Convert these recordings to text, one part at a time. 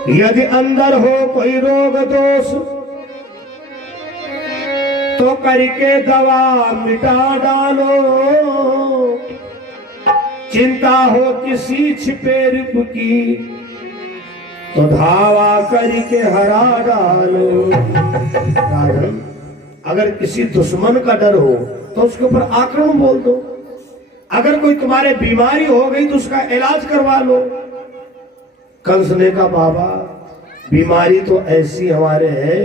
यदि अंदर हो कोई रोग दोष तो करके दवा मिटा डालो। चिंता हो किसी छिपे रूप की तो धावा करके हरा डालो। राजन, अगर किसी दुश्मन का डर हो तो उसके ऊपर आक्रमण बोल दो। अगर कोई तुम्हारे बीमारी हो गई तो उसका इलाज करवा लो। कंस ने कहा बाबा बीमारी तो ऐसी हमारे है,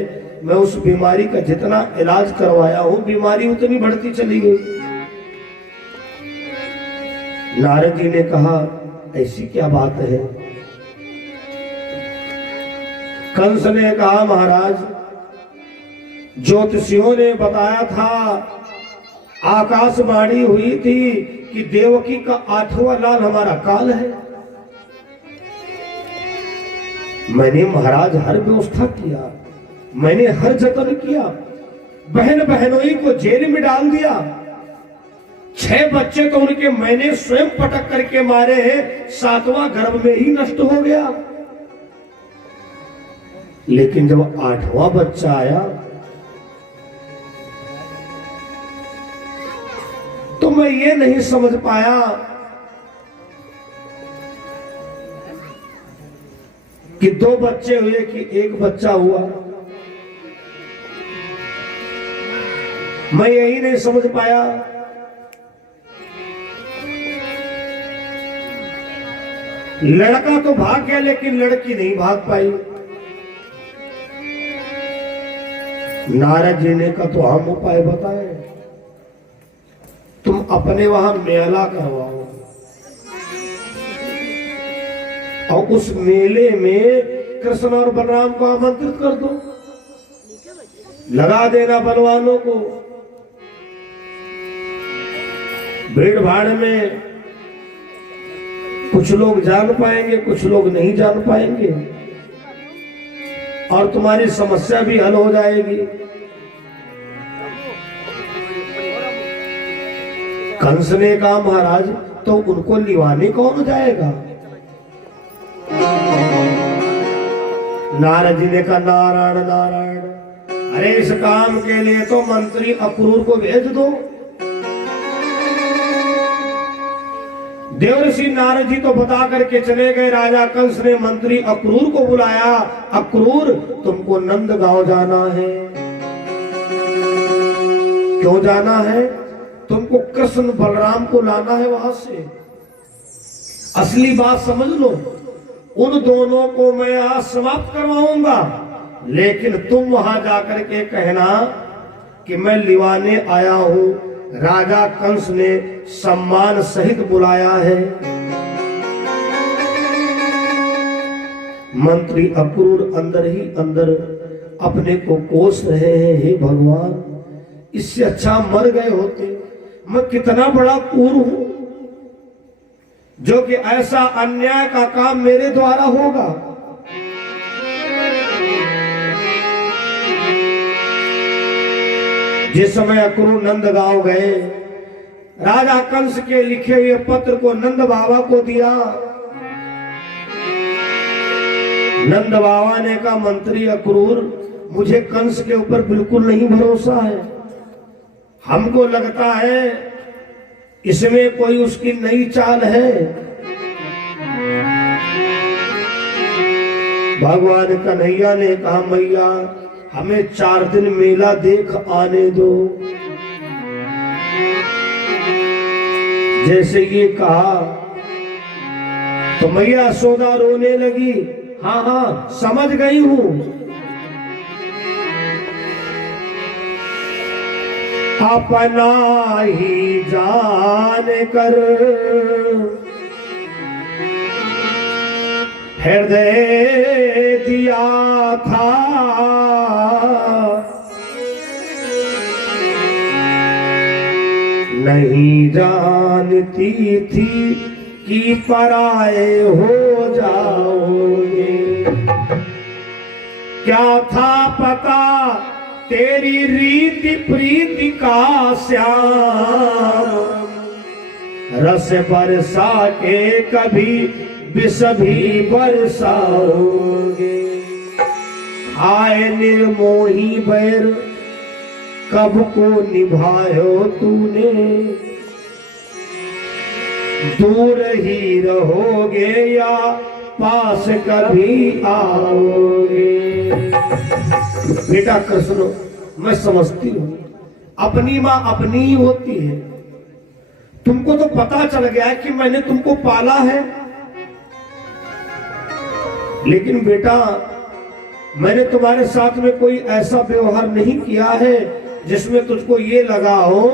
मैं उस बीमारी का जितना इलाज करवाया हूं बीमारी उतनी बढ़ती चली गई। नारद जी ने कहा ऐसी क्या बात है? कंस ने कहा महाराज ज्योतिषियों ने बताया था, आकाशवाणी हुई थी कि देवकी का 8वां लाल हमारा काल है। मैंने महाराज हर व्यवस्था किया, मैंने हर जतन किया, बहन बहनोई को जेल में डाल दिया। 6 बच्चे तो उनके मैंने स्वयं पटक करके मारे हैं, 7वां गर्भ में ही नष्ट हो गया। लेकिन जब 8वां बच्चा आया तो मैं ये नहीं समझ पाया कि 2 बच्चे हुए कि 1 बच्चा हुआ। मैं यही नहीं समझ पाया। लड़का तो भाग गया लेकिन लड़की नहीं भाग पाई। नारद जी ने कहा तो हम उपाय बताए, तुम अपने वहां मेला करवाओ और उस मेले में कृष्ण और बलराम को आमंत्रित कर दो, लगा देना बलवानों को। भीड़ भाड़ में कुछ लोग जान पाएंगे, कुछ लोग नहीं जान पाएंगे और तुम्हारी समस्या भी हल हो जाएगी। कंस ने कहा महाराज तो उनको लिवाने कौन जाएगा? नारद जी ने कहा नारायण नारायण, अरे इस काम के लिए तो मंत्री अक्रूर को भेज दो। देवर्षि नारद जी तो बता करके चले गए। राजा कंस ने मंत्री अक्रूर को बुलाया। अक्रूर तुमको नंदगांव जाना है। क्यों जाना है? तुमको कृष्ण बलराम को लाना है वहां से। असली बात समझ लो, उन दोनों को मैं आज समाप्त करवाऊंगा, लेकिन तुम वहां जाकर के कहना कि मैं लिवाने आया हूं, राजा कंस ने सम्मान सहित बुलाया है। मंत्री अक्रूर अंदर ही अंदर अपने को कोस रहे हैं, हे भगवान इससे अच्छा मर गए होते। मैं कितना बड़ा क्रूर हूं जो कि ऐसा अन्याय का काम मेरे द्वारा होगा। जिस समय अक्रूर नंदगांव गए, राजा कंस के लिखे हुए पत्र को नंद बाबा को दिया। नंद बाबा ने कहा मंत्री अक्रूर मुझे कंस के ऊपर बिल्कुल नहीं भरोसा है, हमको लगता है इसमें कोई उसकी नई चाल है। भगवान कन्हैया ने कहा मैया हमें 4 दिन मेला देख आने दो। जैसे ये कहा तो मैया यशोदा रोने लगी। हाँ हाँ समझ गई हूं। अपना ही जान कर हृदय दिया था, नहीं जानती थी कि पराए हो जाओगे। क्या था पता तेरी रीति प्रीति का श्याम, रस बरसा के कभी विष भी बरसाओगे। आए निर्मोही बैर कब को निभायो तूने, दूर ही रहोगे या पास कभी आओगे। बेटा कृष्ण, मैं समझती हूं अपनी मां अपनी ही होती है। तुमको तो पता चल गया है कि मैंने तुमको पाला है, लेकिन बेटा मैंने तुम्हारे साथ में कोई ऐसा व्यवहार नहीं किया है जिसमें तुझको ये लगा हो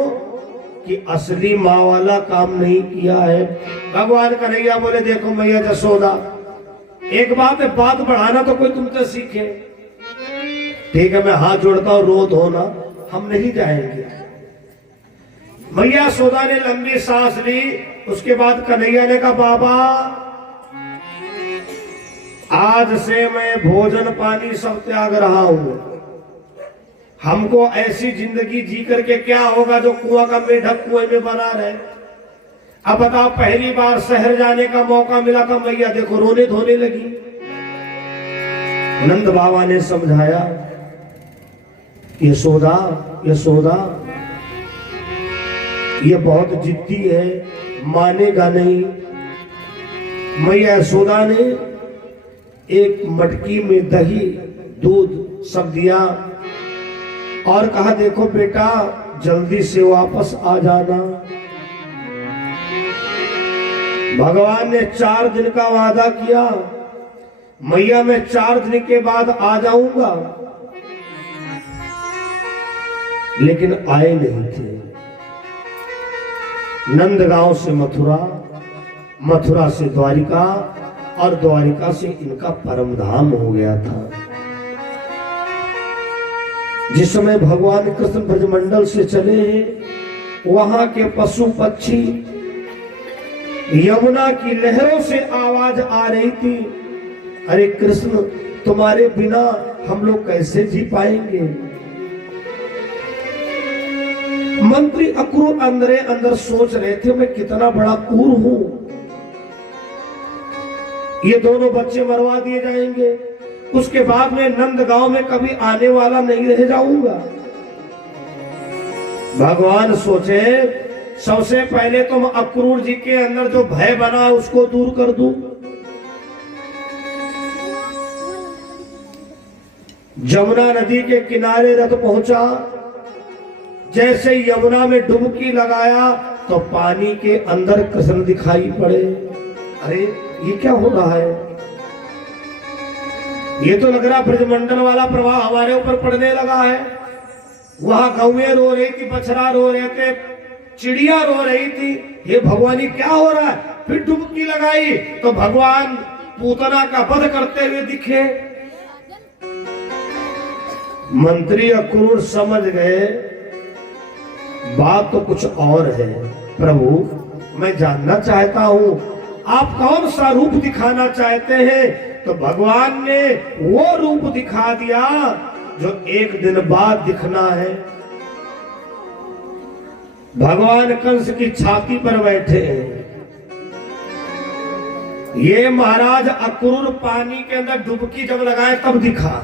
कि असली माँ वाला काम नहीं किया है। भगवान कन्हैया बोले, देखो मैया जसोदा, एक बात है, बात बढ़ाना तो कोई तुमसे सीखे। ठीक है, मैं हाथ जोड़ता हूं, रो दो ना, हम नहीं जाएंगे। मैया यशोदा ने लंबी सांस ली। उसके बाद कन्हैया ने कहा, बाबा आज से मैं भोजन पानी सब त्याग रहा हूं। हमको ऐसी जिंदगी जी करके क्या होगा जो कुआं का मेढक कुएं में बना रहे। अब बताओ, पहली बार शहर जाने का मौका मिला था, मैया देखो रोने धोने लगी। नंद बाबा ने समझाया, यशोदा यशोदा ये बहुत जिद्दी है, मानेगा नहीं। मैया यशोदा ने एक मटकी में दही दूध सब दिया और कहा, देखो बेटा जल्दी से वापस आ जाना। भगवान ने 4 दिन का वादा किया, मैया मैं 4 दिन के बाद आ जाऊंगा, लेकिन आए नहीं थे। नंदगांव से मथुरा, मथुरा से द्वारिका और द्वारिका से इनका परम धाम हो गया था। जिस समय भगवान कृष्ण ब्रजमंडल से चले हैं, वहां के पशु पक्षी यमुना की लहरों से आवाज आ रही थी, अरे कृष्ण तुम्हारे बिना हम लोग कैसे जी पाएंगे। मंत्री अक्रूर अंदरे अंदर सोच रहे थे, मैं कितना बड़ा क्रूर हूं, ये दोनों बच्चे मरवा दिए जाएंगे, उसके बाद में नंदगांव में कभी आने वाला नहीं रह जाऊंगा। भगवान सोचे, सबसे पहले तो अक्रूर जी के अंदर जो भय बना उसको दूर कर दूं। जमुना नदी के किनारे रथ पहुंचा। जैसे यमुना में डुबकी लगाया तो पानी के अंदर कृष्ण दिखाई पड़े। अरे ये क्या हो रहा है, ये तो लग रहा ब्रजमंडल वाला प्रवाह हमारे ऊपर पड़ने लगा है। वहां गौएं रो रही थी, बछड़ा रो रहे थे, चिड़िया रो रही थी, ये भगवानी क्या हो रहा है। फिर डुबकी लगाई तो भगवान पूतना का वध करते हुए दिखे। मंत्री अक्रूर समझ गए बात तो कुछ और है। प्रभु मैं जानना चाहता हूं आप कौन सा रूप दिखाना चाहते हैं। तो भगवान ने वो रूप दिखा दिया जो एक दिन बाद दिखना है। भगवान कंस की छाती पर बैठे हैं। ये महाराज अक्रूर पानी के अंदर डुबकी जब लगाए तब दिखा,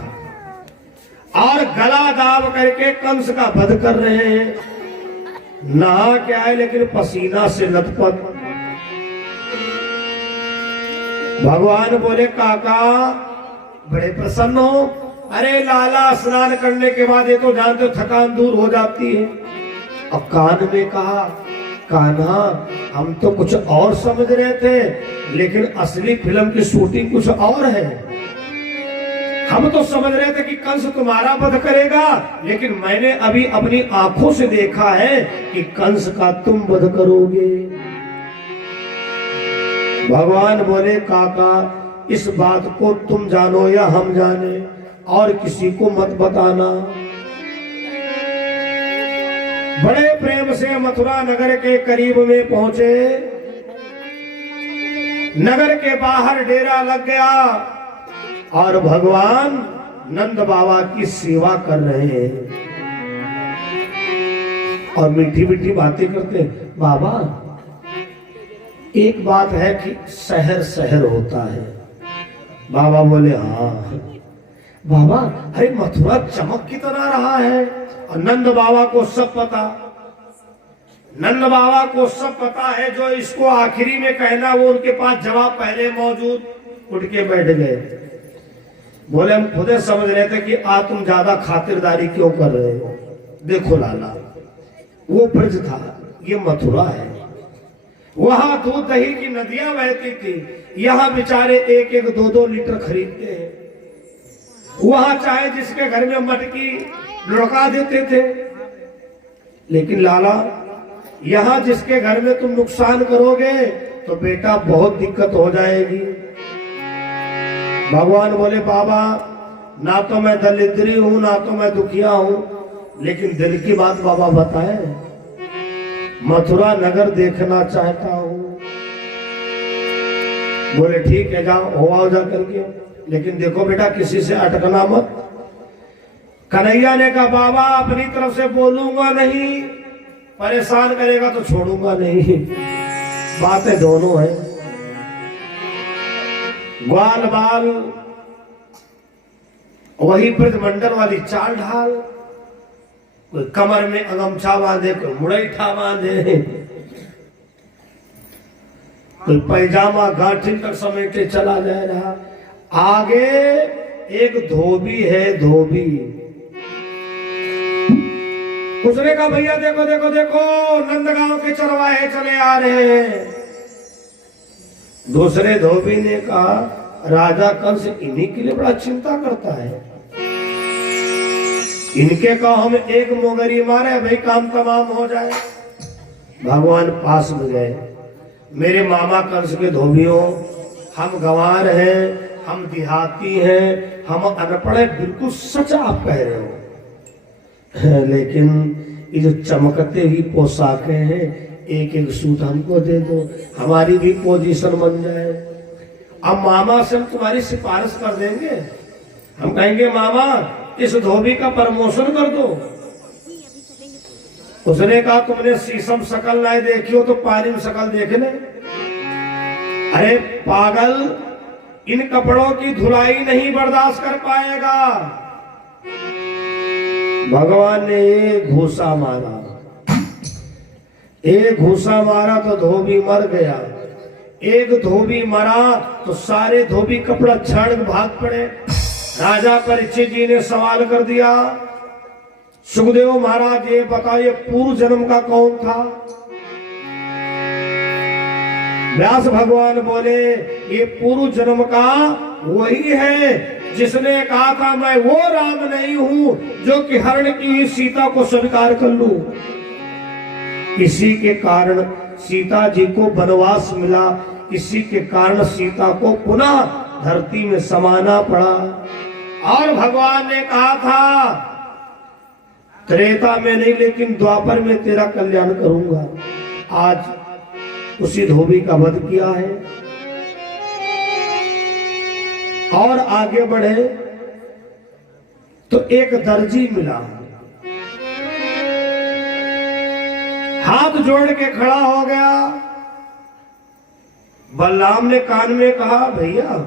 और गला दाब करके कंस का वध कर रहे हैं। नहा के आए लेकिन पसीना से लथपथ। भगवान बोले, काका बड़े प्रसन्न हो। अरे लाला, स्नान करने के बाद ये तो जानते हो थकान दूर हो जाती है। अब कान में कहा, कान्हा हम तो कुछ और समझ रहे थे, लेकिन असली फिल्म की शूटिंग कुछ और है। हम तो समझ रहे थे कि कंस तुम्हारा वध करेगा, लेकिन मैंने अभी अपनी आंखों से देखा है कि कंस का तुम वध करोगे। भगवान बोले, काका इस बात को तुम जानो या हम जाने, और किसी को मत बताना। बड़े प्रेम से मथुरा नगर के करीब में पहुंचे। नगर के बाहर डेरा लग गया और भगवान नंद बाबा की सेवा कर रहे हैं और मीठी मीठी बातें करते। बाबा एक बात है कि शहर शहर होता है। बाबा बोले हाँ बाबा, अरे मथुरा चमक की तरह रहा है। और नंद बाबा को सब पता, नंद बाबा को सब पता है। जो इसको आखिरी में कहना वो उनके पास जवाब पहले मौजूद। उठ के बैठ गए। बोले हम खुदे समझ रहे थे कि आज तुम ज्यादा खातिरदारी क्यों कर रहे हो। देखो लाला, वो ब्रज था, ये मथुरा है। वहां दूध दही की नदियां बहती थी, यहाँ बेचारे एक एक दो दो लीटर खरीदते हैं। वहां चाहे जिसके घर में मटकी लुढ़का देते थे। लेकिन लाला, यहां जिसके घर में तुम नुकसान करोगे तो बेटा बहुत दिक्कत हो जाएगी। भगवान बोले बाबा, ना तो मैं दरिद्री हूं ना तो मैं दुखिया हूं, लेकिन दिल की बात बाबा बताए, मथुरा नगर देखना चाहता हूं। बोले ठीक है, जाओ हो जा करके, लेकिन देखो बेटा किसी से अटकना मत। कन्हैया ने कहा बाबा अपनी तरफ से बोलूंगा नहीं, परेशान करेगा तो छोड़ूंगा नहीं। बातें दोनों हैं। ग्वाल बाल वही ब्रजमंडल वाली चाल ढाल, कोई कमर में अगमछा बांधे, कोई मुड़ैठा बांधे, कोई पैजामा गांठी तक समेटे चला जा रहा। आगे एक धोबी है, धोबी। उसने कहा भैया देखो देखो देखो, नंदगांव के चरवाहे चले आ रहे हैं। दूसरे धोबी ने कहा राजा कंस इन्हीं के लिए बड़ा चिंता करता है। इनके कहा हम एक मोगरी मारे भाई काम तमाम हो जाए। भगवान पास में गए। मेरे मामा कंस के धोबियों, हम गंवार हैं, हम देहाती हैं, हम अनपढ़ हैं, बिल्कुल सच आप कह रहे हो। लेकिन ये जो चमकते हुई पोशाकें हैं, एक एक सूट हमको दे दो, हमारी भी पोजीशन बन जाए। अब मामा से हम तुम्हारी सिफारिश कर देंगे। हम कहेंगे मामा इस धोबी का प्रमोशन कर दो। उसने कहा तुमने शीशम शकल नहीं देखी हो तो पानी में शकल देख ले। अरे पागल, इन कपड़ों की धुलाई नहीं बर्दाश्त कर पाएगा। भगवान ने एक घूसा मारा, एक घूसा मारा तो धोबी मर गया। एक धोबी मरा तो सारे धोबी कपड़ा छाड़ भाग पड़े। राजा परीक्षित जी ने सवाल कर दिया, सुखदेव महाराज ये बताइए पूर्व जन्म का कौन था। व्यास भगवान बोले ये पूर्व जन्म का वही है जिसने कहा था मैं वो राम नहीं हूं जो कि हरण की सीता को स्वीकार कर लूं। इसी के कारण सीता जी को वनवास मिला, इसी के कारण सीता को पुनः धरती में समाना पड़ा। और भगवान ने कहा था त्रेता में नहीं लेकिन द्वापर में तेरा कल्याण करूंगा। आज उसी धोबी का वध किया है। और आगे बढ़े तो एक दर्जी मिला, हाथ जोड़ के खड़ा हो गया। बलराम ने कान में कहा भैया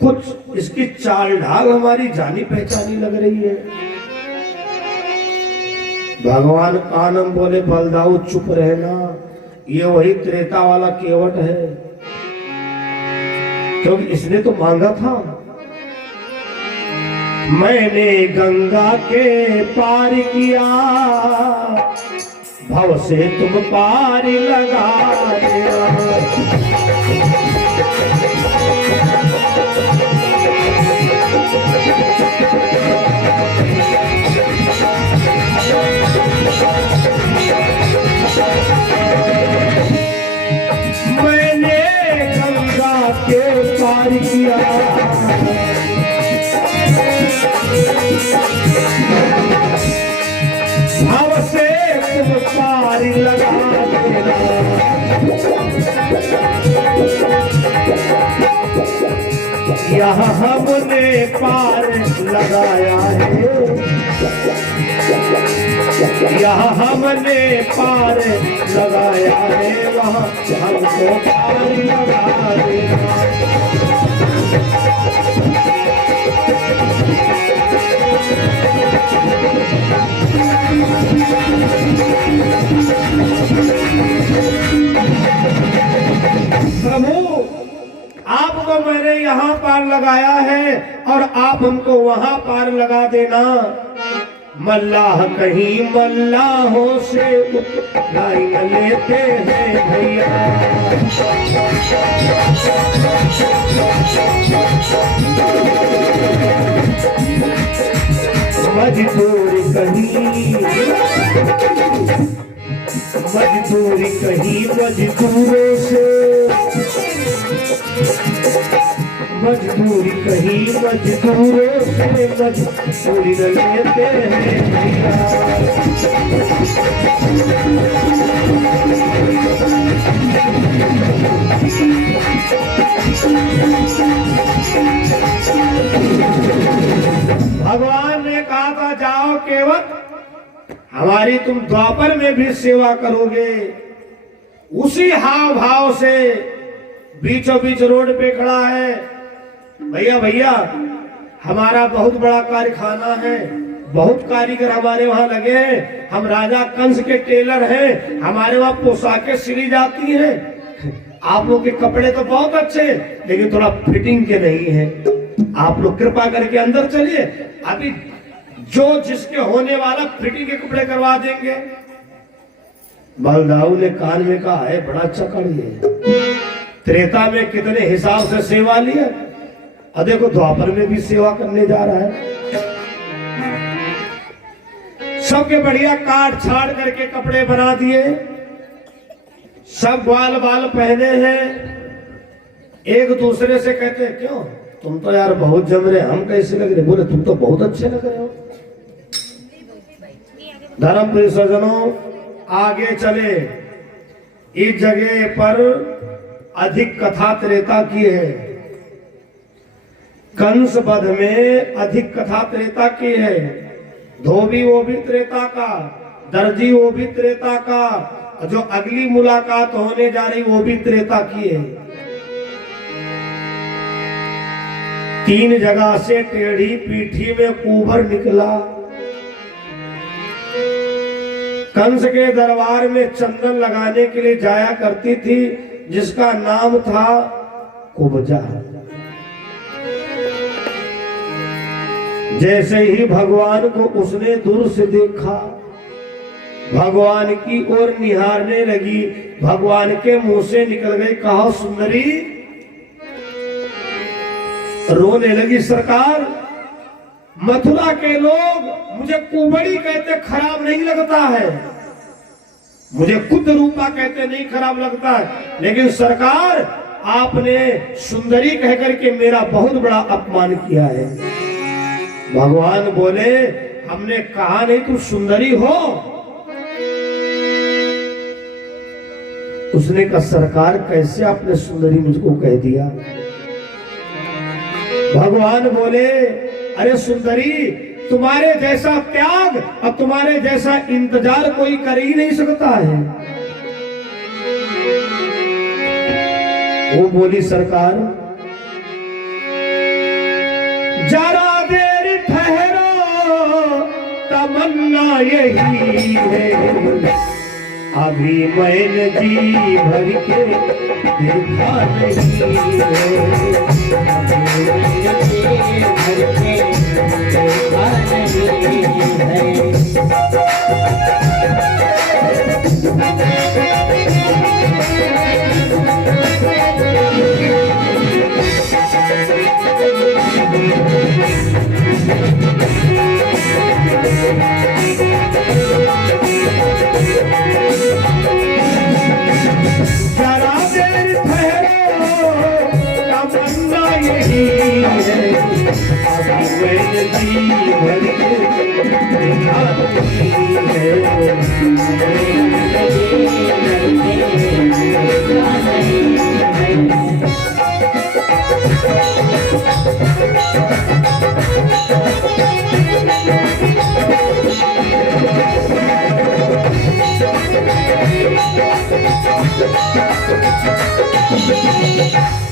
कुछ इसकी चाल ढाल हमारी जानी पहचानी लग रही है। भगवान कानम बोले बलदाऊ चुप रहना, ये वही त्रेता वाला केवट है, क्योंकि इसने तो मांगा था मैंने गंगा के पार किया, भव से तुम पार लगा दिया। मैंने गंगा के पार किया, भव से तुम पार लगा देना। यहाँ हमने पार लगाया है, यहाँ हमने पार लगाया है, वहाँ हमको पार लगा देना। प्रभु, आपको मैंने यहाँ पार लगाया है और आप हमको वहाँ पार लगा देना। मल्लाह कहीं मल्लाहों से उतराई न लेते हैं भैया। मजदूरी कहीं मजदूरों से, मजदूरी कहीं मजदूरों से, मजदूरी न लेते हैं भैया। भगवान ने कहा था जाओ केवट, हमारी तुम द्वापर में भी सेवा करोगे। उसी हाव भाव से बीचों बीच रोड पे खड़ा है, भैया भैया हमारा बहुत बड़ा कारखाना है, बहुत कारीगर हमारे वहां लगे हैं, हम राजा कंस के टेलर हैं, हमारे वहां पोशाकें सिली जाती हैं। आप लोग के कपड़े तो बहुत अच्छे हैं लेकिन थोड़ा फिटिंग के नहीं है, आप लोग कृपा करके अंदर चलिए, अभी जो जिसके होने वाला फिटिंग के कपड़े करवा देंगे। बलदाऊ ने कान में कहा है बड़ा अच्छा करिए, त्रेता में कितने हिसाब से सेवा लिया और देखो द्वापर में भी सेवा करने जा रहा है। सबके बढ़िया काट छाड़ करके कपड़े बना दिए, सब ग्वाल बाल पहने हैं। एक दूसरे से कहते हैं क्यों तुम तो यार बहुत जम रहे, हम कैसे लग रहे? बोले तुम तो बहुत अच्छे लग रहे हो। धर्म प्रिय सज्जनों, आगे चले। इस जगह पर अधिक कथा त्रेता की है, कंस वध में अधिक कथा त्रेता की है। धोबी वो भी त्रेता का, दर्जी वो भी त्रेता का, जो अगली मुलाकात होने जा रही वो भी त्रेता की है। 3 जगह से टेढ़ी पीठी में कुबर निकला। कंस के दरबार में चंदन लगाने के लिए जाया करती थी जिसका नाम था कुब्जा। जैसे ही भगवान को उसने दूर से देखा, भगवान की ओर निहारने लगी, भगवान के मुंह से निकल गई कहा सुंदरी। रोने लगी सरकार, मथुरा के लोग मुझे कुबड़ी कहते खराब नहीं लगता है, मुझे कुद रूपा कहते नहीं खराब लगता है, लेकिन सरकार आपने सुंदरी कहकर के मेरा बहुत बड़ा अपमान किया है। भगवान बोले हमने कहा नहीं तुम सुंदरी हो। उसने कहा सरकार कैसे आपने सुंदरी मुझको कह दिया? भगवान बोले अरे सुंदरी, तुम्हारे जैसा त्याग और तुम्हारे जैसा इंतजार कोई कर ही नहीं सकता है। वो बोली सरकार जरा देर ठहरो, तमन्ना यही है, अभी मैंने जी भर के देखा नहीं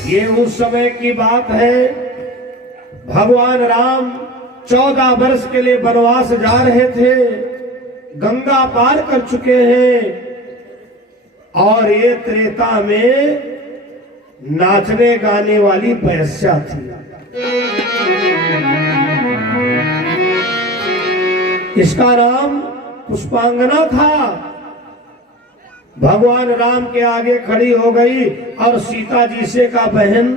ये उस समय की बात है, भगवान राम 14 वर्ष के लिए वनवास जा रहे थे, गंगा पार कर चुके हैं और ये त्रेता में नाचने गाने वाली वैश्या थी। इसका नाम पुष्पांगना था। भगवान राम के आगे खड़ी हो गई और सीता जी से कहा, बहन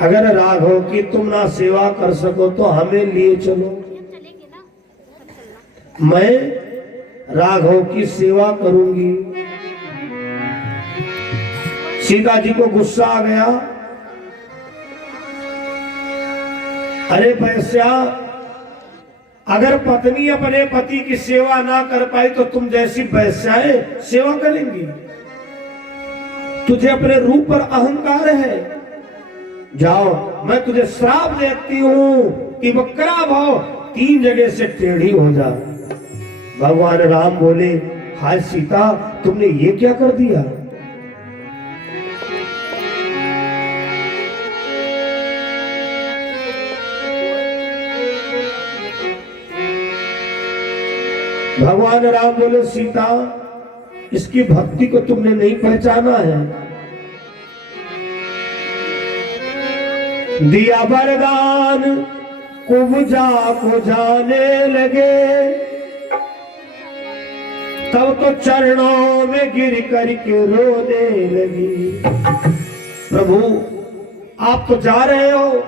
अगर राघव की तुम ना सेवा कर सको तो हमें लिए चलो, मैं राघव की सेवा करूंगी। सीता जी को गुस्सा आ गया, अरे वैश्या, अगर पत्नी अपने पति की सेवा ना कर पाई तो तुम जैसी वैश्याएं सेवा करेंगी? तुझे अपने रूप पर अहंकार है, जाओ मैं तुझे श्राप देती हूं कि वक्रा भाव 3 जगह से टेढ़ी हो जा। भगवान राम बोले, हाय सीता, तुमने ये क्या कर दिया? भगवान राम बोले, सीता, इसकी भक्ति को तुमने नहीं पहचाना है। दिया वरदान कुब्जा को जाने लगे, तब तो चरणों में गिर करके रोने लगी। प्रभु आप तो जा रहे हो,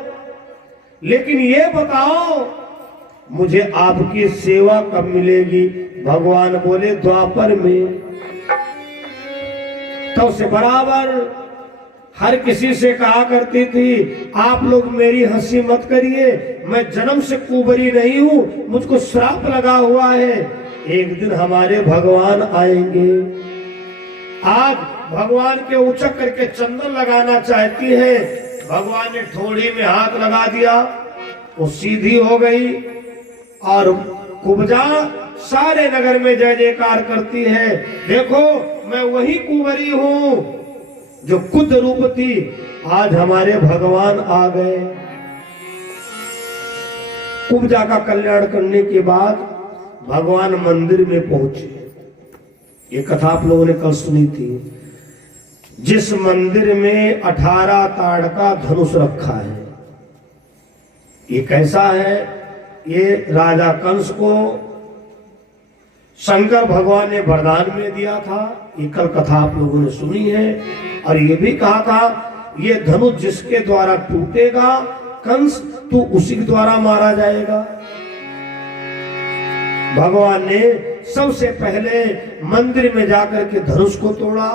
लेकिन ये बताओ मुझे आपकी सेवा कब मिलेगी? भगवान बोले, द्वापर में। तो से बराबर हर किसी से कहा करती थी, आप लोग मेरी हंसी मत करिए, मैं जन्म से कुंवरी नहीं हूं, मुझको श्राप लगा हुआ है, एक दिन हमारे भगवान आएंगे। आज भगवान के उचक करके चंदन लगाना चाहती है, भगवान ने थोड़ी में हाथ लगा दिया, वो सीधी हो गई और कुब्जा सारे नगर में जय जयकार करती है, देखो मैं वही कुंवरी हूं जो खुद रूप थी, आज हमारे भगवान आ गए। कुब्जा का कल्याण करने के बाद भगवान मंदिर में पहुंचे। ये कथा आप लोगों ने कल सुनी थी। जिस मंदिर में 18 ताड़ का धनुष रखा है, ये कैसा है? ये राजा कंस को शंकर भगवान ने वरदान में दिया था। ये कल कथा आप लोगों ने सुनी है। और ये भी कहा था, ये धनुष जिसके द्वारा टूटेगा कंस, तू उसी के द्वारा मारा जाएगा। भगवान ने सबसे पहले मंदिर में जाकर के धनुष को तोड़ा।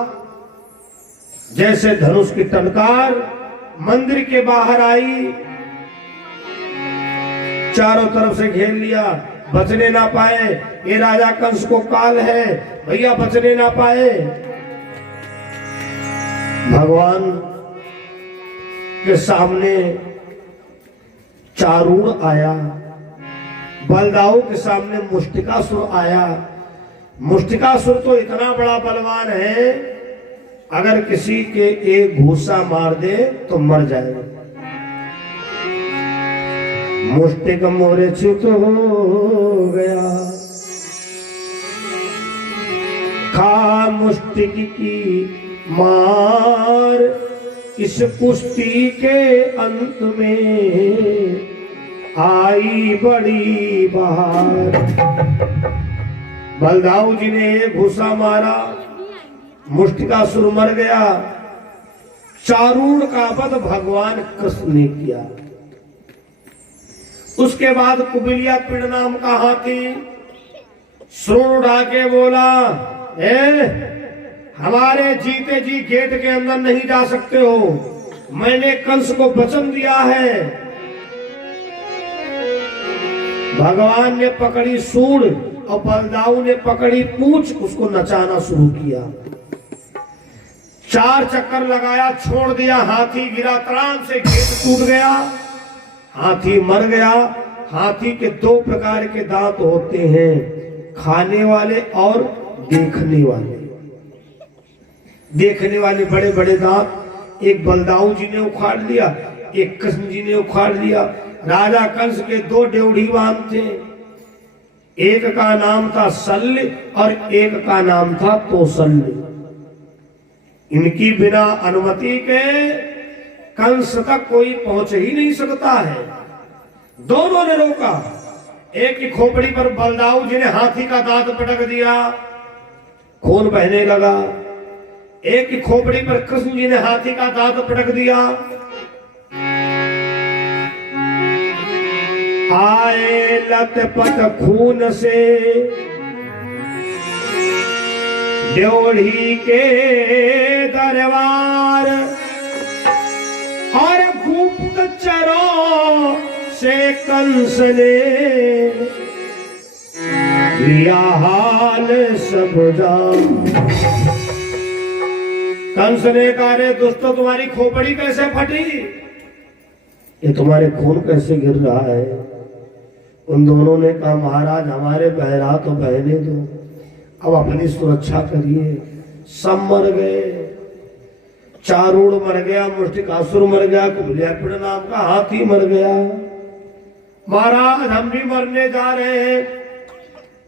जैसे धनुष की टंकार मंदिर के बाहर आई, चारों तरफ से घेर लिया, बचने ना पाए। ये राजा कंस को काल है भैया, बचने ना पाए। भगवान के सामने चारूण आया, बलदाऊ के सामने मुष्टिकासुर आया। मुष्टिकासुर तो इतना बड़ा बलवान है, अगर किसी के एक घूसा मार दे तो मर जाएगा। मुष्टिक मूर्छित हो गया, खा मुष्टिक की मार, इस कुश्ती के अंत में आई बड़ी बहार। बलदाऊ जी ने एक घुसा मारा, मुष्टिकासुर मर गया। चारूण का वध भगवान कृष्ण ने किया। उसके बाद कुबिलिया पिंड नाम का हाथी सूंड उठा के बोला, हमारे जीते जी गेट के अंदर नहीं जा सकते हो, मैंने कंस को वचन दिया है। भगवान ने पकड़ी सूंड और बलदाऊ ने पकड़ी पूंछ, उसको नचाना शुरू किया। 4 चक्कर लगाया, छोड़ दिया, हाथी गिरा, तराम से गेट टूट गया, हाथी मर गया। हाथी के 2 प्रकार के दांत होते हैं, खाने वाले और देखने वाले। देखने वाले बड़े बड़े दांत, एक बलदाऊ जी ने उखाड़ लिया, एक कृष्ण जी ने उखाड़ लिया। राजा कंस के दो ड्योढ़ीवान थे, एक का नाम था शल्य और एक का नाम था तोशल्य। इनकी बिना अनुमति के कंस तक कोई पहुंच ही नहीं सकता है। दोनों ने रोका। एक की खोपड़ी पर बलदाऊ जी ने हाथी का दांत पटक दिया, खून बहने लगा। एक की खोपड़ी पर कृष्ण जी ने हाथी का दांत पटक दिया। आए लथपथ खून से ड्योढ़ी के दरबार, और गुप्तचरों से कंस ने लिया हाल सब जान। कंस ने कहा, रे दोस्तों, तुम्हारी खोपड़ी कैसे फटी? ये तुम्हारे खून कैसे गिर रहा है? उन दोनों ने कहा, महाराज हमारे बहरा तो बहने दो, अब अपनी सुरक्षा करिए। सब मर गए। चारूढ़ मर गया, मुष्टिकासुर मर गया, कुबल्यापिड़ नाम का हाथी मर गया। महाराज हम भी मरने जा रहे हैं।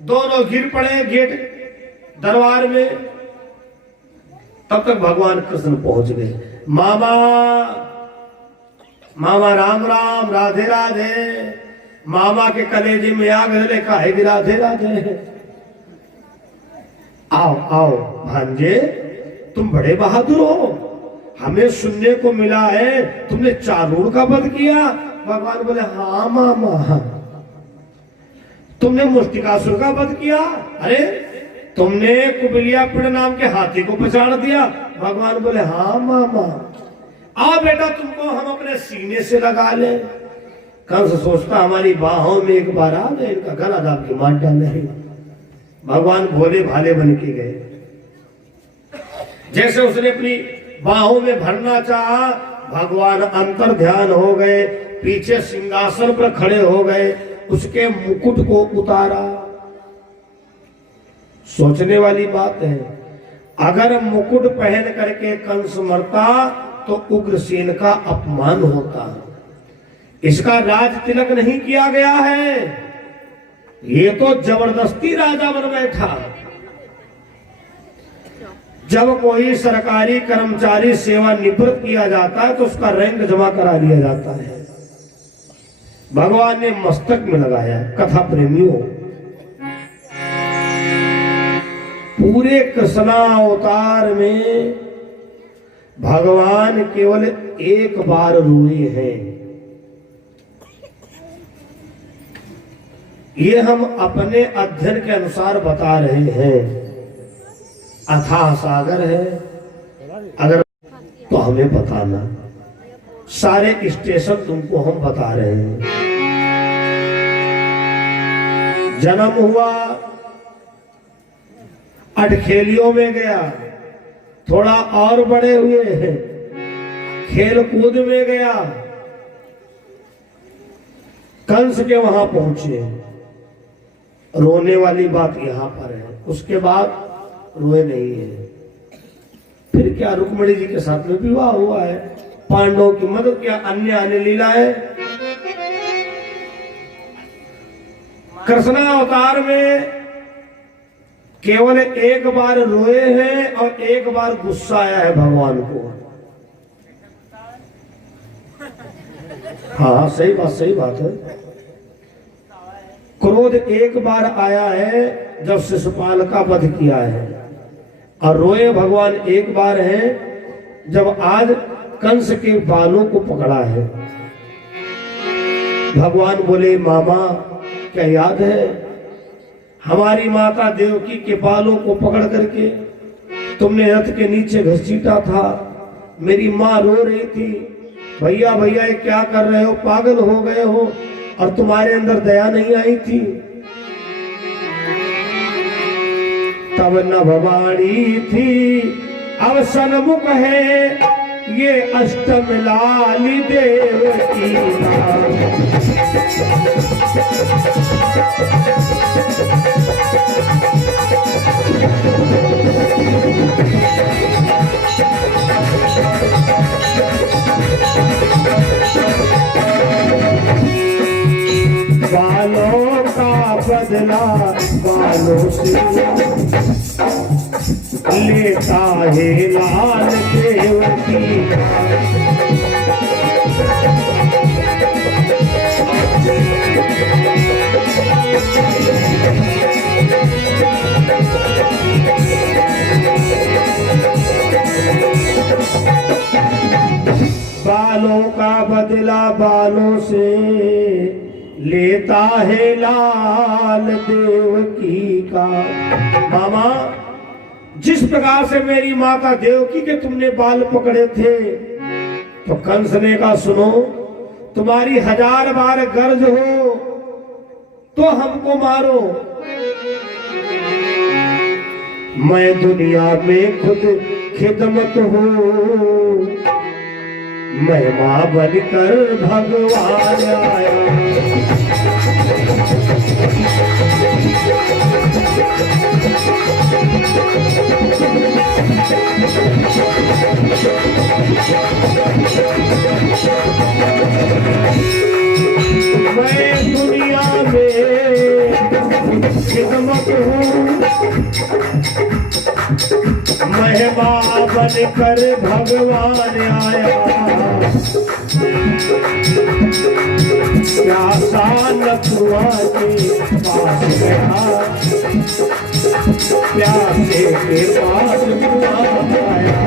दोनों गिर पड़े गेट दरबार में। तब तक भगवान कृष्ण पहुंच गए। मामा मामा राम राम, राधे राधे। मामा के कलेजे में आग ले, काहे की राधे राधे। आओ आओ भांजे, तुम बड़े बहादुर हो। हमें सुनने को मिला है तुमने चारूढ़ का वध किया। भगवान बोले, हाँ मामा। तुमने मुष्टिकासुर का वध किया? अरे तुमने कुबल्यापिड़ नाम के हाथी को पछाड़ दिया। भगवान बोले, हाँ मामा। आओ बेटा, तुमको हम अपने सीने से लगा ले। कंस सोचता हमारी बाहों में एक बार आ गए, इनका गला दाब के मार डाले। भगवान भोले भाले बन के गए। जैसे उसने अपनी बाहों में भरना चाहा, भगवान अंतर ध्यान हो गए, पीछे सिंहासन पर खड़े हो गए, उसके मुकुट को उतारा। सोचने वाली बात है, अगर मुकुट पहन करके कंस मरता तो उग्रसेन का अपमान होता। इसका राज तिलक नहीं किया गया है, ये तो जबरदस्ती राजा बन बैठा। जब कोई सरकारी कर्मचारी सेवा निवृत्त किया जाता है तो उसका रैंक जमा करा लिया जाता है। भगवान ने मस्तक में लगाया। कथा प्रेमियों, पूरे कृष्णावतार में भगवान केवल एक बार रोए हैं। ये हम अपने अध्ययन के अनुसार बता रहे हैं। अथाह सागर है, अगर तो हमें बताना। सारे स्टेशन तुमको हम बता रहे हैं। जन्म हुआ, अटखेलियों में गया, थोड़ा और बड़े हुए हैं, खेल कूद में गया, कंस के वहां पहुंचे। रोने वाली बात यहां पर है, उसके बाद रोए नहीं है। फिर क्या, रुक्मिणी जी के साथ में विवाह हुआ है, पांडवों की मदद किया, अन्य अन्य लीलाएं। कृष्णावतार में केवल एक बार रोए हैं और एक बार गुस्सा आया है भगवान को। हाँ सही बात है। क्रोध एक बार आया है जब शिशुपाल का वध किया है, और रोए भगवान एक बार है जब आज कंस के बालों को पकड़ा है। भगवान बोले, मामा क्या याद है हमारी माता देवकी के बालों को पकड़ करके तुमने रथ के नीचे घसीटा था? मेरी माँ रो रही थी, भैया भैया ये क्या कर रहे हो, पागल हो गए हो, और तुम्हारे अंदर दया नहीं आई थी? तब नभवाणी थी, अब सन्मुख है ये अष्टम लाली देवकी बालों का बदला बालों से लेता है लाल देवकी बालों का बदला बालों से लेता है लाल देवकी का। मामा, जिस प्रकार से मेरी माता देवकी के तुमने बाल पकड़े थे, तो कंस ने कहा सुनो, तुम्हारी 1000 बार गर्ज हो तो हमको मारो, मैं दुनिया में खुद खिदमत हूँ, महिमा बनकर भगवान आया। मैं दुनिया में खिदमत हूँ, महिमा बनकर भगवान आया। प्यासा लखुआ के पास गया, प्यासे के पास आया।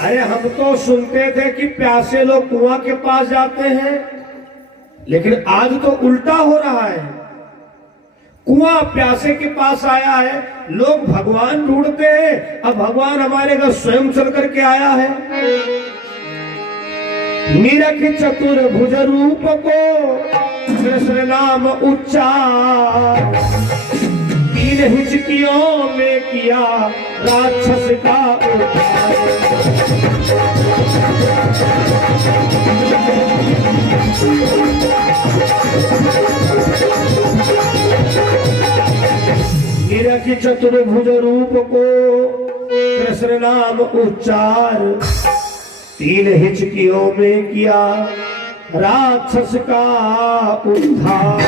अरे हम तो सुनते थे कि प्यासे लोग कुआं के पास जाते हैं, लेकिन आज तो उल्टा हो रहा है। कुआं प्यासे के पास आया है, लोग भगवान ढूंढते हैं, अब भगवान हमारे घर स्वयं चल करके आया है। निरख चतुर्भुज रूप को कृष्ण नाम उच्चार, 3 हिचकियों में किया राक्षस का उद्धार। निरखी चतुर्भुज रूप को कृष्ण नाम उच्चार, 3 हिचकियों में किया राक्षस का उद्धार।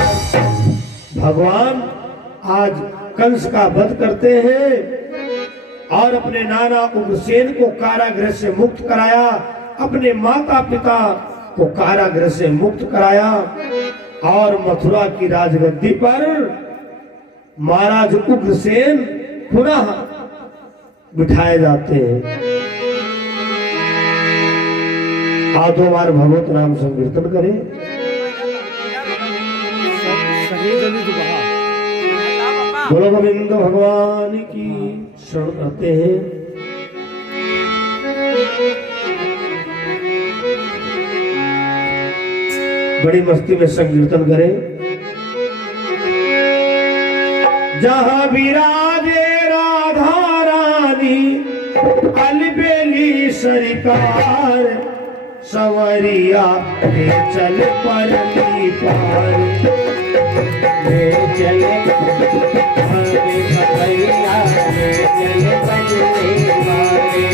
भगवान आज कंस का वध करते हैं और अपने नाना उग्रसेन को कारागृह से मुक्त कराया, अपने माता पिता को कारागृह से मुक्त कराया और मथुरा की राजगद्दी पर महाराज उग्रसेन पुनः बिठाए जाते हैं। आधो बार भगवत नाम संकीर्तन करें। बोलो गोविंद भगवान की शरण करते हैं। बड़ी मस्ती में संकीर्तन करें। जहाँ विराजे राधा रानी अलबेली सरकार, संवरिया ले चल परली पार, ले चले कपैया, ले चले बजरे वाले।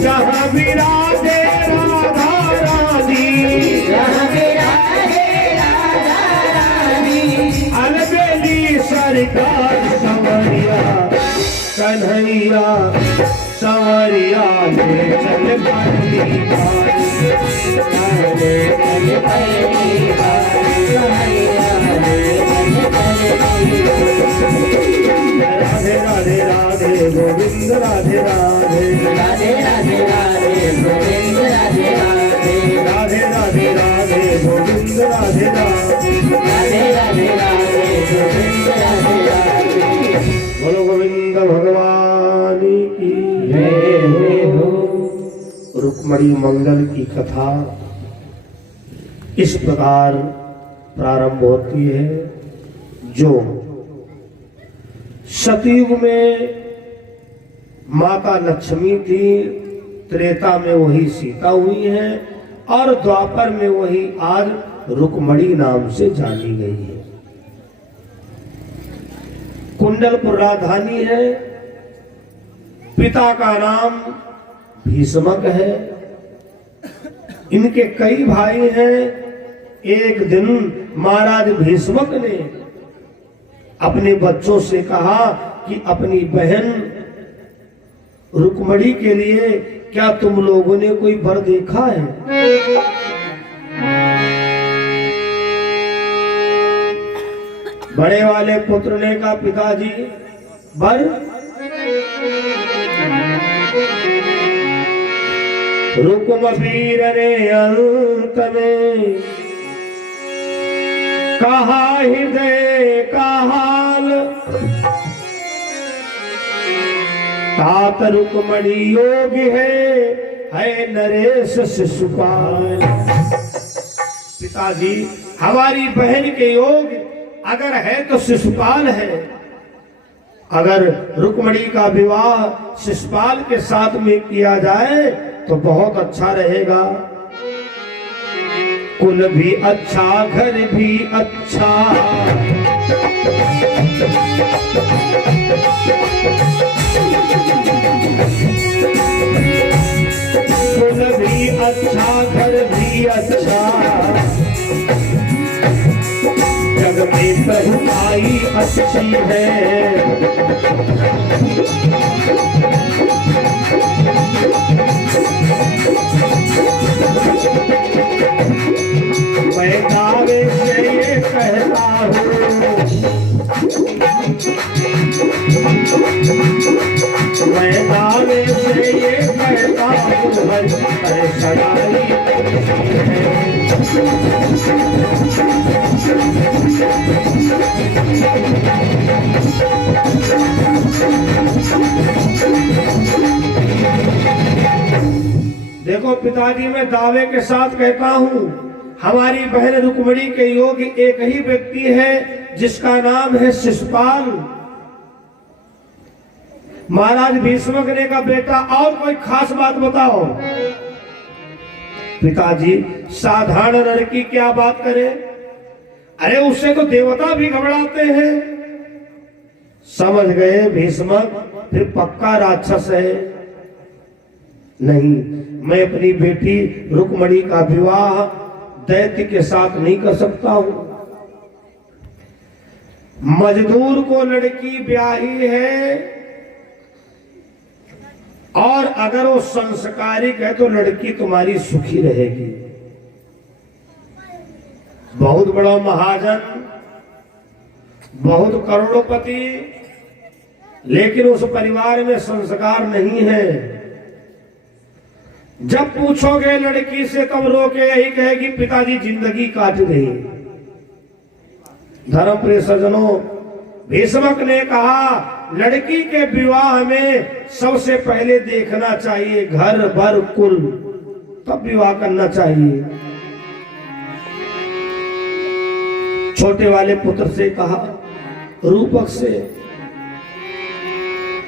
जहाँ विराजे राधा रानी, जहाँ विराजे राधा रानी, अलबेली सरकार, संवरिया कन्हैया, संवरिया ले चल परली पार, ले चल परली पार, कन्हैया ले चल परली पार। राधे राधे राधे गोविंद राधे राधे, राधे राधे राधे गोविंद राधे राधे, राधे राधे राधे गोविंद राधे राधे, राधे राधे राधे गोविंद राधे राधे। बोलो गोविंद भगवान की जय हो। रुक्मणी मंगल की कथा इस प्रकार प्रारंभ होती है। जो सतयुग में माता लक्ष्मी थी, त्रेता में वही सीता हुई है और द्वापर में वही आज रुक्मणी नाम से जानी गई है। कुंडलपुर राजधानी है। पिता का नाम भीष्मक है। इनके कई भाई हैं। एक दिन महाराज भीष्मक ने अपने बच्चों से कहा कि अपनी बहन रुक्मणी के लिए क्या तुम लोगों ने कोई वर देखा है? बड़े वाले पुत्र ने कहा पिताजी वर? रुकुम वीर ने अंत में कहा हृदय का हाल, तात रुक्मणी योग है नरेश शिशुपाल। पिताजी हमारी बहन के योग अगर है तो शिशुपाल है। अगर रुक्मणी का विवाह शिशुपाल के साथ में किया जाए तो बहुत अच्छा रहेगा। कुल भी अच्छा, घर भी अच्छा, कुल भी अच्छा, घर भी अच्छा, जग में प्रभुताई अच्छी है। मैं दावे से ये कहता हूँ, मैं दावे से ये कहता हूँ, हर सगाई देखो पिताजी मैं दावे के साथ कहता हूँ हमारी बहन रुक्मणी के योग एक ही व्यक्ति है जिसका नाम है शिशुपाल। महाराज भीष्मक ने कहा बेटा और कोई खास बात बताओ। पिताजी साधारण लड़की क्या बात करे, अरे उससे तो देवता भी घबराते हैं। समझ गए भीष्मक फिर पक्का राक्षस है। नहीं, मैं अपनी बेटी रुक्मणी का विवाह दैत्य के साथ नहीं कर सकता हूं। मजदूर को लड़की ब्याही है और अगर वो संस्कारिक है तो लड़की तुम्हारी सुखी रहेगी। बहुत बड़ा महाजन, बहुत करोड़पति, लेकिन उस परिवार में संस्कार नहीं है। जब पूछोगे लड़की से तब रो के यही कहेगी पिताजी जिंदगी काट गई। धर्मप्रिय सज्जनों, भीष्मक ने कहा लड़की के विवाह में सबसे पहले देखना चाहिए घर भर कुल, तब विवाह करना चाहिए। छोटे वाले पुत्र से कहा रूपक से,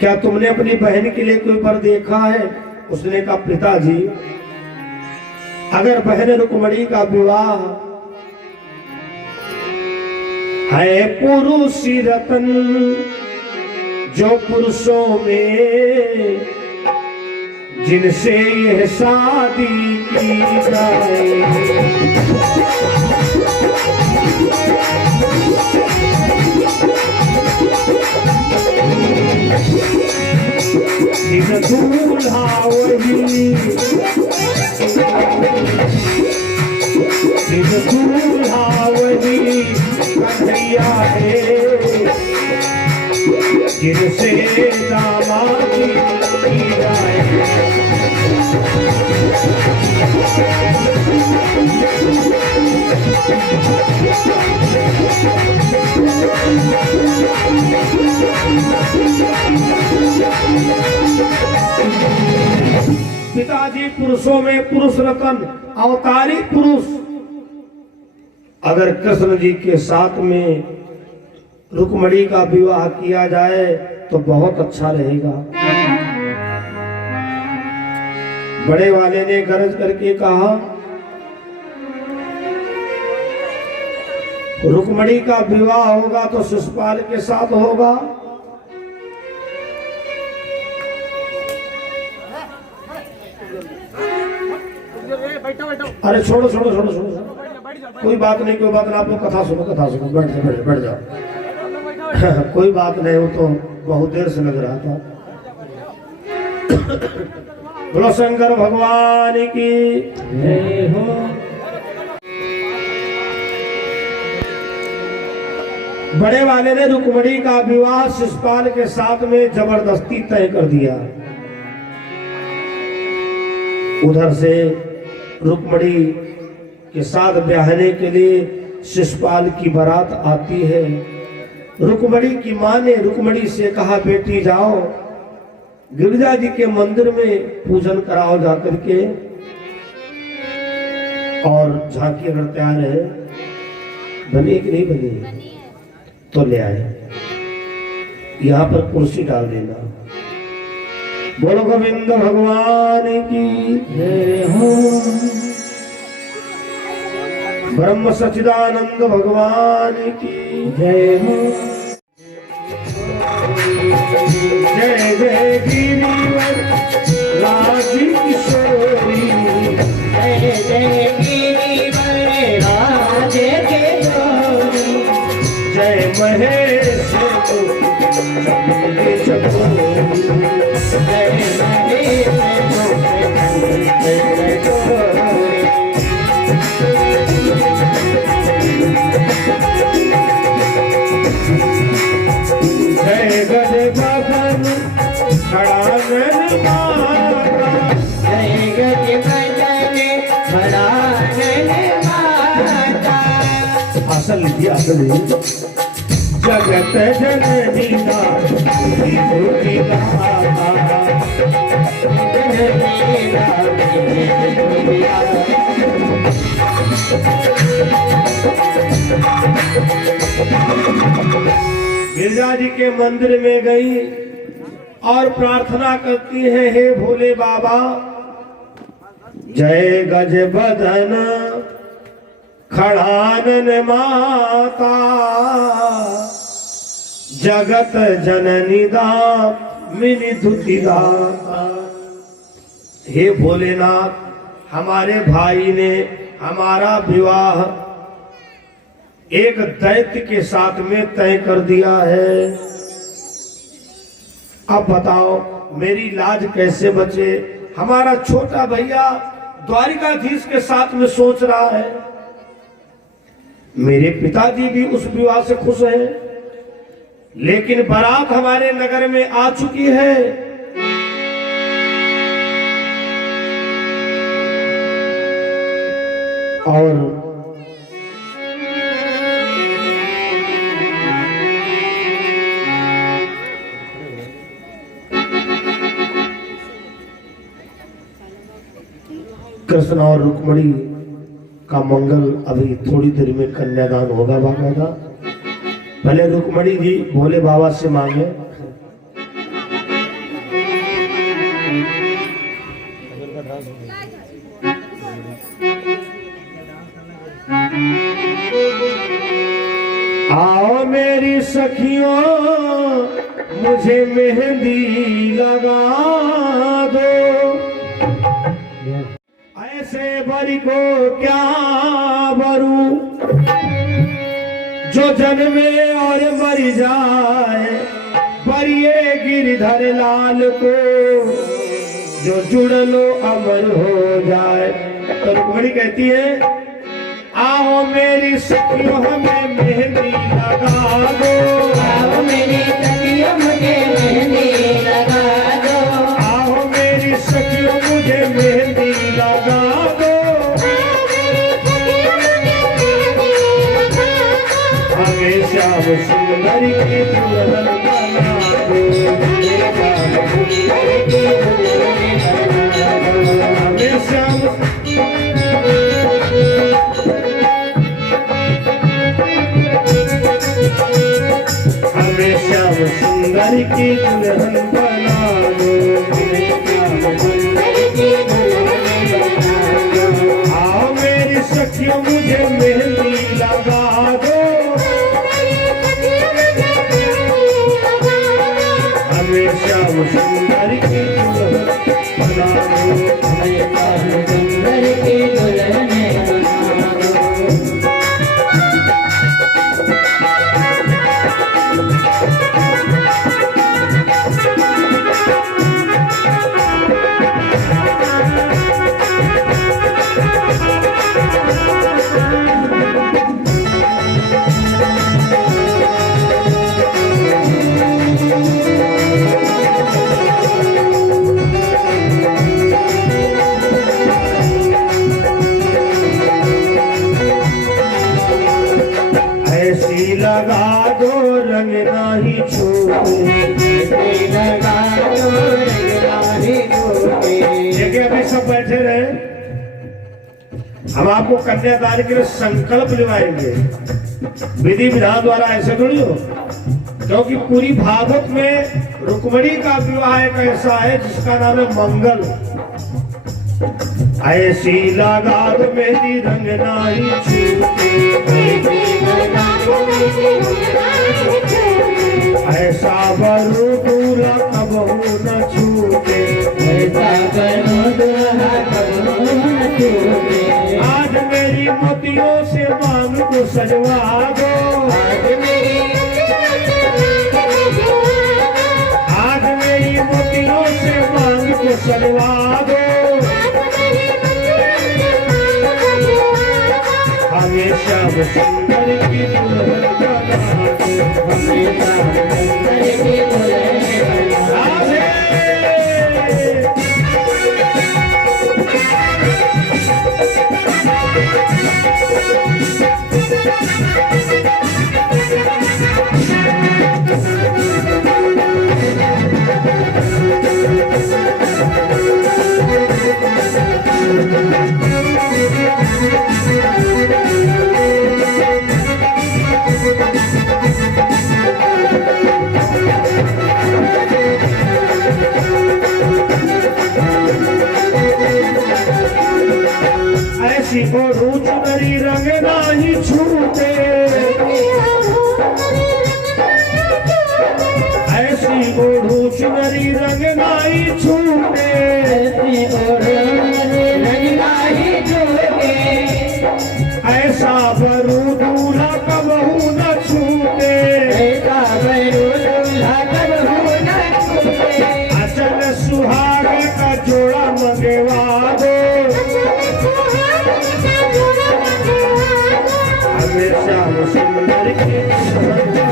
क्या तुमने अपनी बहन के लिए कोई वर देखा है? उसने कहा पिताजी अगर बहन रुक्मणी का विवाह है पुरुष रतन जो पुरुषों में जिनसे यह शादी की जाए, दूल्हा वही, दूल्हा वही कन्हैया है जिनसे दामादी की जाए। पिताजी पुरुषों में पुरुष रतन अवतारी पुरुष, अगर कृष्ण जी के साथ में रुक्मणी का विवाह किया जाए तो बहुत अच्छा रहेगा। बड़े वाले ने गरज करके कहा, रुक्मणी का विवाह होगा तो शिशुपाल के साथ होगा। अरे छोड़ो छोड़ो छोड़ो छोड़ो, कोई बात नहीं कोई बात नहीं, आप लोग कथा सुनो बैठ जाओ बैठ जाओ कोई बात नहीं, वो तो बहुत देर से लग रहा था। बोलो शंकर भगवान की जय हो। बड़े वाले ने रुक्मणी का विवाह शिशुपाल के साथ में जबरदस्ती तय कर दिया। उधर से रुक्मणी के साथ ब्याहने के लिए शिशुपाल की बारात आती है। रुक्मणी की मां ने रुक्मणी से कहा, बेटी जाओ गिरिजा जी के मंदिर में पूजन कराओ जाकर के, और झांकी अगर तैयार है, बनी कि नहीं बनी तो ले आए, यहाँ पर कुर्सी डाल देना। बोलो गोविंद भगवान की जय हो। ब्रह्म सच्चिदानंद भगवान की जय हो। जय जय गिरिवर राजकिशोरी, जय जय गिरिवर राज किशोरी, जय महेश चकोरी, जय महेश चकोरी। जय गज बदन खड़ानन माता, जय गज बदन खड़ानन माता, असल ये असल जगत जननी नारी भूमि माता, जननी नारी गिरिजा जी के मंदिर में गई और प्रार्थना करती है, हे भोले बाबा, जय गज बदन खड़ानन माता, जगत जननी दामिनी धुति दाता। हे भोलेनाथ, हमारे भाई ने हमारा विवाह एक दैत्य के साथ में तय कर दिया है। अब बताओ मेरी लाज कैसे बचे। हमारा छोटा भैया द्वारिकाधीश के साथ में सोच रहा है, मेरे पिताजी भी उस विवाह से खुश हैं, लेकिन बारात हमारे नगर में आ चुकी है। और कृष्ण और रुक्मणी का मंगल अभी थोड़ी देर में कन्यादान होगा बाकायदा। पहले रुक्मणी जी भोले बाबा से मांगे, आओ मेरी सखियों मुझे मेहंदी लगा दो, ऐसे बरी को क्या बरू जो जन्मे और मर जाए, बरिए गिरधर लाल को जो जुड़ लो अमर हो जाए। तो रुक्मणी कहती है, आओ मेरी सखियों हमें मेहंदी लगा दो, आओ मेरी सखियों मुझे मेहंदी लगा दो, आओ मेरी सखियों मुझे मेहंदी लगा दो, हमें श्याम सुंदर की दुल्हन हमें श्याम हमें श्याम सुंदर की दुल्हन बना दो। आओ मेरी सखियों मुझे मेहंदी लगा दो। हमें श्याम सुंदर की दुल्हन बना दो। सुंदर की दुल्हन बना दो। ऐसी लगा दो रंग नाही छूटे। लगा दो रंगदारी गोटे। देखिए अभी सब बैठे रहे, हम आपको कन्यादान के लिए संकल्प दिलाएंगे। विधि विधान द्वारा ऐसे थोड़ी हो, क्योंकि पूरी भागवत में रुक्मिणी का विवाह एक ऐसा है जिसका नाम है मंगल। ऐसी लगा दो मेरी रंग नाही छूटे। ऐसा बरू दूल्हा कबहू न छूटे। ऐसा बनो दुल्हा कबहू न छूटे। आज मेरी मोतियों से मांग को सजवा दो। आज मेरी आज मेरी मोतियों से मांग को सजवा दो। हमें श्याम सुंदर की दुल्हन बना दो। हमेशा सुंदर की दुल्हन बना दो। राधे। ऐसी ओढ़ू चुनरी रंग नाही छूटे। ऐसी ओढ़ू चुनरी रंग नाही छूटे। ऐसा बरू दूल्हा कबहू न छूटे। अचल सुहाग का जोड़ा मंगवा दो। हमें श्याम सुंदर की दुल्हन बना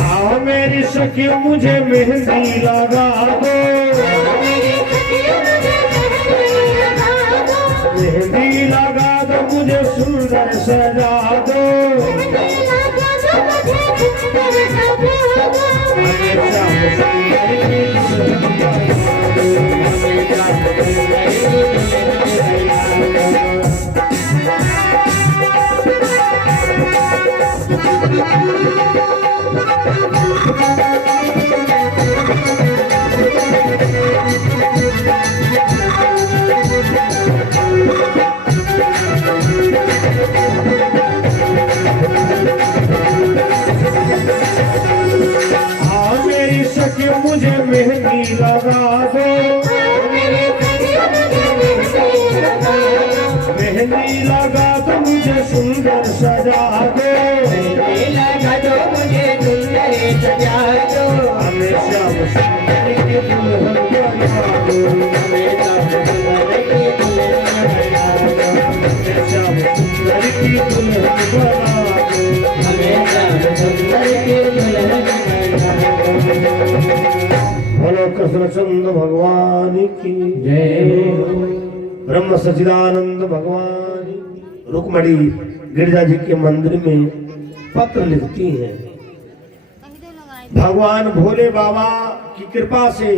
आओ मेरी सखियों मुझे मेहंदी लगा दो। मेहंदी लगा दो मुझे सुंदर सजा दो। हमें श्याम सुंदर की दुल्हन बना दो। हाँ मेरी सखियों मुझे मेहंदी लगा दो। मेहंदी लगा दो मुझे सुंदर सजा दो। हमें श्याम सुंदर की दुल्हन बना दो। हमें श्याम सुंदर की दुल्हन बना दो, हमें श्याम सुंदर की दुल्हन बना दो। बोलो कृष्णचंद्र भगवान की जय हो। ब्रह्म सच्चिदानंद भगवान की। रुक्मणी गिरजा जी के मंदिर में पत्र लिखती हैं। भगवान भोले बाबा की कृपा से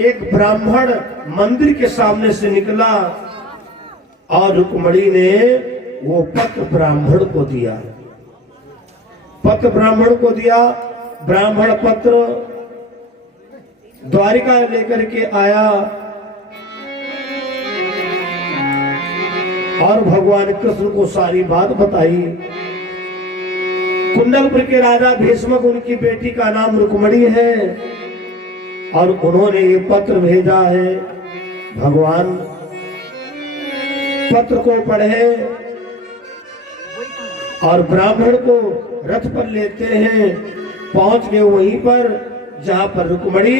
एक ब्राह्मण मंदिर के सामने से निकला और रुक्मणी ने वो पत्र ब्राह्मण को दिया। पत्र ब्राह्मण को दिया। ब्राह्मण पत्र द्वारिका लेकर के आया और भगवान कृष्ण को सारी बात बताई। कुंडलपुर के राजा भीष्मक, उनकी बेटी का नाम रुक्मणी है और उन्होंने ये पत्र भेजा है। भगवान पत्र को पढ़े और ब्राह्मण को रथ पर लेते हैं। पहुंच गए वहीं पर जहां पर रुक्मणी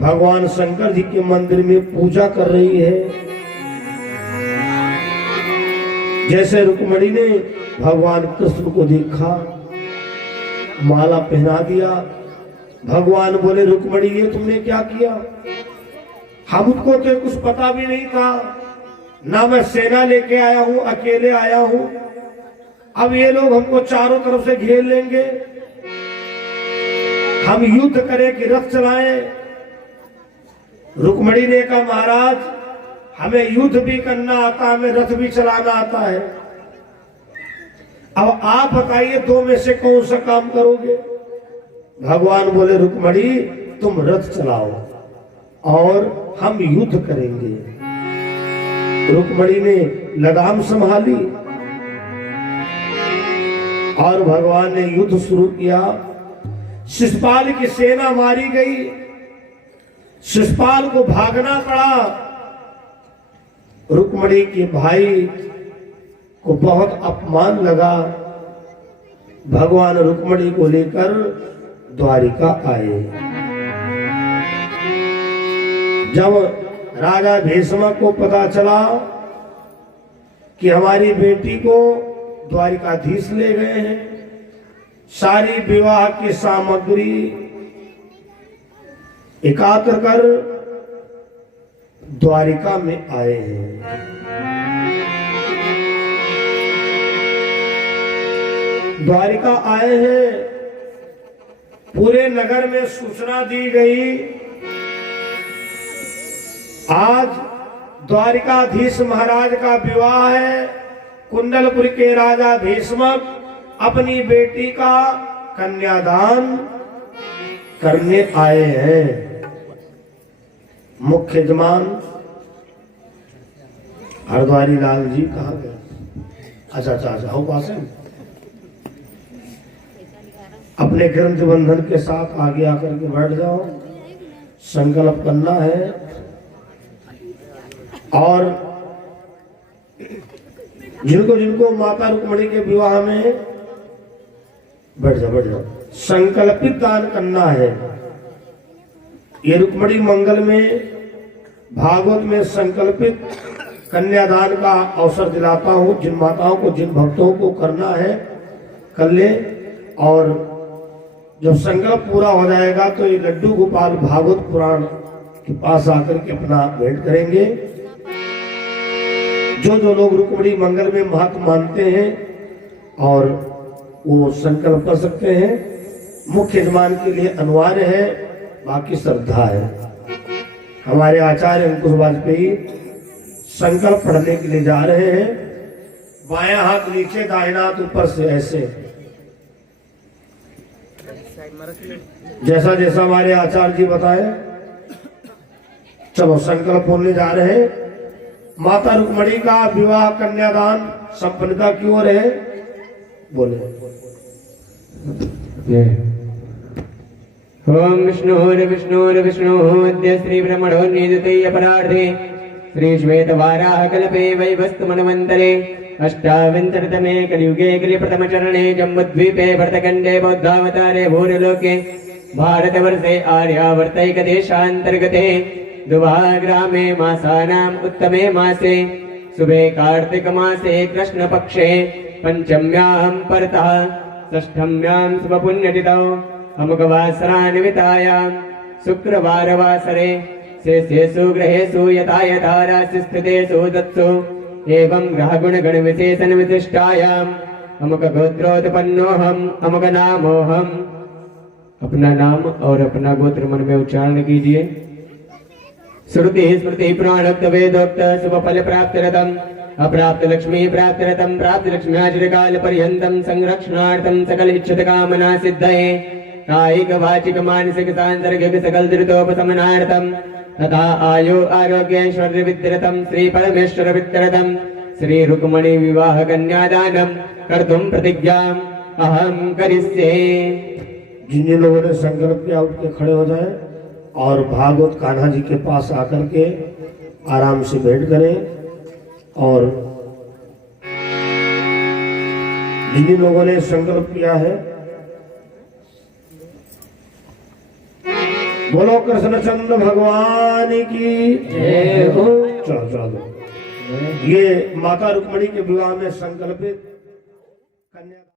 भगवान शंकर जी के मंदिर में पूजा कर रही है। जैसे रुक्मणी ने भगवान कृष्ण को देखा, माला पहना दिया। भगवान बोले, रुक्मणी ये तुमने क्या किया? हमको तो कुछ पता भी नहीं था, ना मैं सेना लेके आया हूं, अकेले आया हूं। अब ये लोग हमको चारों तरफ से घेर लेंगे, हम युद्ध करें कि रथ चलाएं? रुक्मणी ने कहा, महाराज हमें युद्ध भी करना आता है, हमें रथ भी चलाना आता है। अब आप बताइए दो में से कौन सा काम करोगे? भगवान बोले, रुक्मणी तुम रथ चलाओ और हम युद्ध करेंगे। रुक्मणी ने लगाम संभाली और भगवान ने युद्ध शुरू किया। शिशुपाल की सेना मारी गई, शिशुपाल को भागना पड़ा। रुक्मणी के भाई को बहुत अपमान लगा। भगवान रुक्मणी को लेकर द्वारिका आए। जब राजा भीष्मक को पता चला कि हमारी बेटी को द्वारिकाधीश ले गए हैं, सारी विवाह की सामग्री एकत्र कर द्वारिका में आए हैं। द्वारिका आए हैं, पूरे नगर में सूचना दी गई, आज द्वारिकाधीश महाराज का विवाह है। कुंडलपुर के राजा भीष्मक अपनी बेटी का कन्यादान करने आए हैं। मुख्य यजमान हरद्वारी लाल जी कहाँ गए? अच्छा अच्छा अच्छा, हो पास है। अपने ग्रंथ बंधन के साथ आगे आकर के बैठ जाओ, संकल्प करना है। और जिनको जिनको माता रुक्मणी के विवाह में बैठ जाओ, संकल्पित दान करना है। ये रुक्मणी मंगल में भागवत में संकल्पित कन्यादान का अवसर दिलाता हूं। जिन माताओं को, जिन भक्तों को करना है कर ले। और जब संकल्प पूरा हो जाएगा तो ये लड्डू गोपाल भागवत पुराण के पास आकर के अपना भेंट करेंगे। जो जो लोग रुक्मणी मंगल में महत्व मानते हैं और वो संकल्प कर सकते हैं। मुख्य यजमान के लिए अनिवार्य है, बाकी श्रद्धा है। हमारे आचार्य अंकुश वाजपेयी संकल्प पढ़ने के लिए जा रहे हैं। बायां हाथ नीचे, दाहिना हाथ ऊपर से, ऐसे जैसा जैसा हमारे आचार्य जी बताए। चलो संकल्प बोलने जा रहे हैं। माता रुक्मणी का विवाह कन्यादान संपन्नता की ओर है। बोले ओम विष्णुर्विष्णुर्विष्णुद्य श्री ब्रह्मणो निदते अपराधे श्री श्वेत वाराह कल्पे वैवस्तु मनवंतरे अष्टाविंशतितमे कलियुगे कलिप्रथम चरणे जम्बुद्वीपे भरतखंडे बौद्धावतारे भूरलोके भारतवर्षे आर्यावर्तैकदेशान्तर्गते दुभाग्रामे मासानाम् उत्तमे मासे शुभे कार्तिक मासे कृष्ण पक्षे पंचम्यां परतः षष्ठम्यां शुभपुण्यतिथौ अमुकवासरान्वितायां शुक्रवारवासरे शेषेषु ग्रहेषु यथा यथा राशिस्थितेषु तत्सु एवं ग्रहगुणगणविशेषणविशिष्टायाम् अमुकगोत्रोत्पन्नोऽहम् अमुकनामोऽहम्। अपना नाम और अपना गोत्र मन में उच्चारण कीजिए। श्रुति स्मृति पुराणोक्त वेदोक्त शुभ फल प्राप्त रतम अप्राप्त लक्ष्मी प्राप्त रतम प्राप्त लक्ष्म्याचिरकाल पर्यंतम संरक्षणार्थम सकल इच्छित कामना सिद्धये कायिक वाचिक मानसिक सांसर्गिक सकल दुरितोपशमनार्थम तथा आयु आरोग्य ऐश्वर्य विद्यरतम श्री परमेश्वर विद्यरतम श्री रुक्मणी विवाह कन्यादानम कर्तुम प्रतिज्ञाम अहम करिष्ये। जिन जिन लोगों ने संकल्प किया उठ के खड़े हो जाएं और भागवत कान्हा जी के पास आकर के आराम से बैठ करें। और जिन जिन लोगों ने संकल्प किया है बोलो कृष्णचंद्र भगवान की जय हो। चलो चलो, ये माता रुक्मणी के विवाह में संकल्पित कन्या